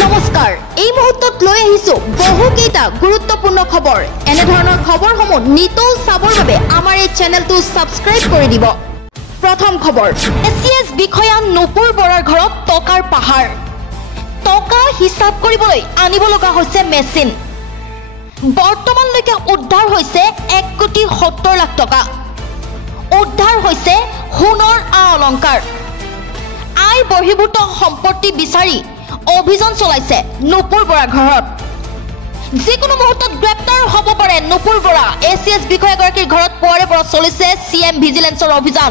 নমস্কাৰ এই মুহূৰ্তত লৈ আহিছো বহুকেইটা গুৰুত্বপূৰ্ণ খবৰ এনে ধৰণৰ খবৰসমূহ নিতৌ চাবৰ বাবে আমাৰ এই চেনেলটো সাবস্ক্ৰাইব কৰি দিব প্ৰথম খবৰ এসিএস বিষয়া নুপুৰ বৰাৰ ঘৰত টকাৰ পাহাৰ টকা হিসাব কৰিবলৈ আনিব লগা হৈছে মেচিন বৰ্তমানলৈকে উদ্ধাৰ হৈছে 1,70 লাখ টকা উদ্ধাৰ হৈছে সোণৰ অলংকাৰ আই বহিৰ্ভূত সম্পত্তি বিচাৰি অভিযান চলাইছে নুপুৰ বৰাৰ ঘৰত যিকোনো মুহূৰ্তত গ্ৰেপ্তাৰ হ'ব পাৰে নুপুৰ বৰা এসিএস বিষয়াগৰাকীৰ ঘৰত পুৱাৰে পৰা চলিছে সিএম ভিজিলেন্সৰ অভিযান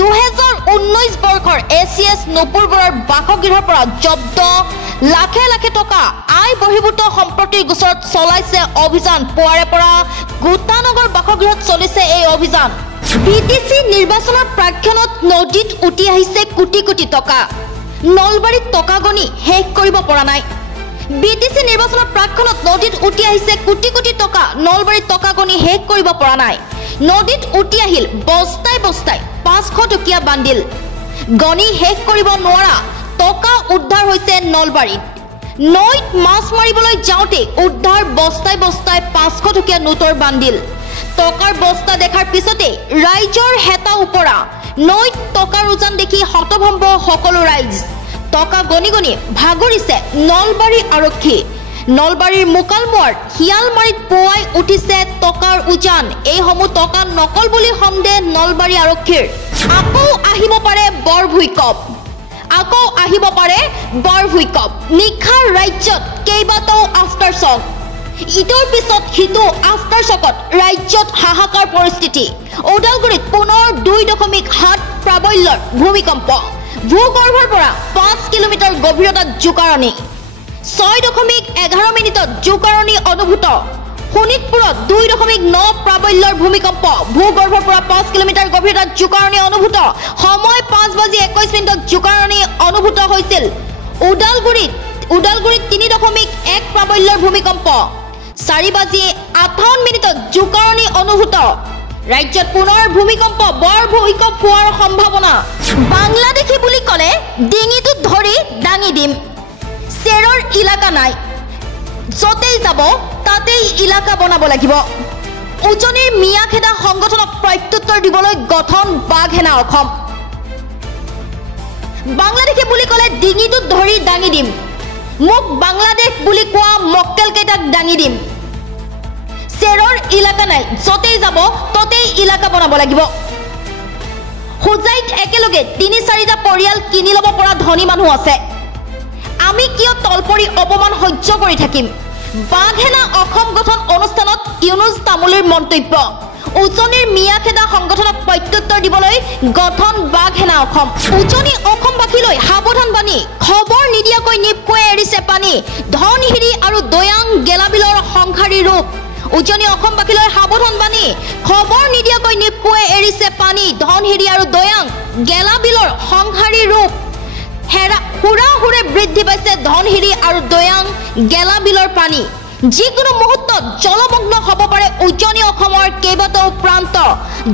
2019 বৰ্ষৰ এসিএস নুপুৰ বৰাৰ বাসগৃহৰ পৰা জব্দ লাখে লাখে টকা আই বহিৰ্ভূত সম্পত্তিৰ গোচৰত চলাইছে অভিযান পুৱাৰে পৰা গোটানগৰ বাসগৃহত চলিছে এই অভিযান বিটিসি নিৰ্বাচনৰ প্ৰাক্ষণত নদীত উটি আহিছে কোটি কোটি টকা নলবাৰীত টকা গণি শেষ কৰিব পৰা নাই বিটিসি নিৰ্বাচনৰ প্ৰাক্ষণত নদীত উটি আহিছে কোটি কোটি টকা নলবাৰীত টকা গণি শেষ কৰিব পৰা নাই নদীত উটি আহিল বস্তাই বস্তাই 500 টকীয়া বান্ডিল গণি শেষ কৰিব নোৱাৰা টকা উদ্ধাৰ হৈছে নলবাৰীত নৈত মাছ মাৰিবলৈ যাওঁতে উদ্ধাৰ বস্তাই বস্তাই 500 টকীয়া নোটৰ বান্ডিল টকাৰ বস্তা দেখাৰ পিছতে ৰাইজৰ হেতা উপৰা নৈত টকাৰ উজান দেখি হতভম্ব সকলো ৰাইজ টকা গণি গণি ভাগৰিছে নলবাৰী আৰক্ষী নলবাৰীৰ মুকালমুৱাৰ হিয়ালমাৰীত পুৱাই উঠিছে টকাৰ উজান এই সমূহ টকা নকল বুলি সন্দেহ নলবাৰী আৰক্ষীৰ আকৌ আহিব পাৰে বৰ ভূঁইকঁপ নিশা ৰাজ্যত কেইবাটাও আফটাৰ শক ইটোৰ পিছত সিটো আফটাৰ শকত ৰাজ্যত হাহাকাৰ পৰিস্থিতি ওদালগুৰিত পুনৰ 2.7 প্ৰাবল্যৰ ভূমিকম্প ভূগৰ্ভৰ পৰা 5 কিলোমিটাৰ গভীৰতাত জোকাৰণি 6.11 মিনিটত জোকাৰণি অনুভূত শোণিতপুৰত 2.9 প্ৰাবল্যৰ ভূমিকম্প ভূগৰ্ভৰ পৰা 5 কিলোমিটাৰ গভীৰতাত জোকাৰণি অনুভূত সময় 5:21 জোকাৰণি অনুভূত হৈছিল ওদালগুৰিত 3.1 প্ৰাবল্যৰ ভূমিকম্প 4:58 জোকাৰণি অনুভূত ৰাজ্যত পুনৰ ভূমিকম্প বৰ ভূমিকম্প হোৱাৰ সম্ভাৱনা বাংলাদেশী বুলি ক'লে ডিঙিটো ধৰি দাঙি দিম চেৰৰ ইলাকা নাই যতেই যাব তাতেই ইলাকা বনাব লাগিব উজনিৰ মিয়াখেদা সংগঠনক প্ৰত্যুত্তৰ দিবলৈ গঠন বাঘেনা অসম বাংলাদেশী বুলি ক'লে ডিঙিটো ধৰি দাঙি দিম মোক বাংলাদেশ বুলি কোৱা মক্কেল কেইটাক দাঙি দিম চেৰৰ ইলাকা নাই যতেই যাব ততেই ইলাকা বনাব লাগিব হুজাইত একেলগে 3-4টা পৰিয়াল কিনি ল'ব পৰা ধনী মানুহ আছে আমি কিয় তলপৰি অপমান সহ্য কৰি থাকিম বাঘেনা অসম গঠন অনুষ্ঠানত ইউনুস তামুলীৰ মন্তব্য উজনিৰ মিয়াখেদা সংগঠনক প্ৰত্যুত্তৰ দিবলৈ গঠন বাঘেনা অসম উজনি অসমবাসীলৈ সাৱধান বাণী খবৰ নিদিয়াকৈ নিপকৈ এৰিছে পানী ধনশিৰি আৰু দয়াং গেলাবিলৰ সংসাৰী ৰূপ উজনি অসমবাসীলৈ সাৱধান বাণী খবৰ নিদিয়াকৈ নিপকৈ এৰিছে পানী ধনশিৰি আৰু দয়াং গেলাবিলৰ সংসাৰী ৰূপ হুৰাহুৰে বৃদ্ধি পাইছে ধনশিৰি আৰু দয়াং গেলাবিলৰ পানী যিকোনো মুহূৰ্তত জলমগ্ন হ'ব পাৰে উজনি অসমৰ কেইবাটাও প্ৰান্ত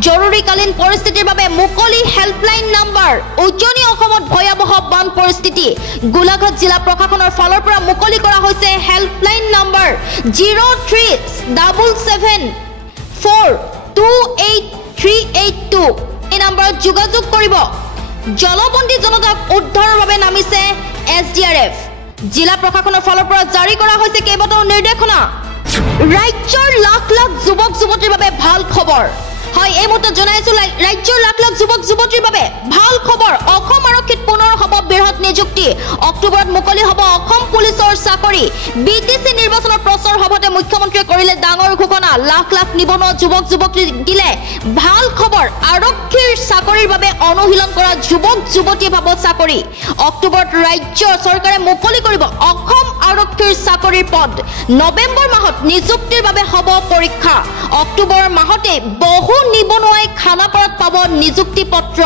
জৰুৰীকালীন পৰিস্থিতিৰ বাবে মুকলি হেল্পলাইন নম্বৰ উজনি অসমত ভয়াৱহ বান পৰিস্থিতি গোলাঘাট জিলা প্ৰশাসনৰ ফালৰ পৰা মুকলি কৰা হৈছে হেল্পলাইন নম্বৰ 03774288382 এই নম্বৰত যোগাযোগ কৰিব জলবন্দী জনতাক উদ্ধাৰৰ বাবে নামিছে SDRF জিলা প্ৰশাসনৰ ফালৰ পৰা জাৰি কৰা হৈছে কেইবাটাও নিৰ্দেশনা ৰাজ্যৰ লাখ লাখ যুৱক যুৱতীৰ বাবে ভাল খবৰ হয় এই মুহূৰ্তত জনাইছো ৰাজ্যৰ লাখ লাখ যুৱক যুৱতীৰ বাবে ভাল খবৰ অসম আৰক্ষীত পুনৰ হ'ব বৃহৎ নিযুক্তি অক্টোবৰত মুকলি হ'ব অসম পুলিচৰ চাকৰি বিটিসি নিৰ্বাচনৰ প্ৰচাৰ সভাতে মুখ্যমন্ত্ৰীয়ে কৰিলে ডাঙৰ ঘোষণা লাখ লাখ নিবনুৱা যুৱক যুৱতীক দিলে ভাল খবৰ আৰক্ষীৰ চাকৰিৰ বাবে অনুশীলন কৰা যুৱক যুৱতীয়ে পাব চাকৰি অক্টোবৰত ৰাজ্য চৰকাৰে মুকলি কৰিব অসম আৰক্ষীৰ চাকৰিৰ পদ নৱেম্বৰ মাহত নিযুক্তিৰ বাবে হ'ব পৰীক্ষা অক্টোবৰ মাহতে বহু নিবনুৱাই খানাপাৰাত পাব নিযুক্তি পত্ৰ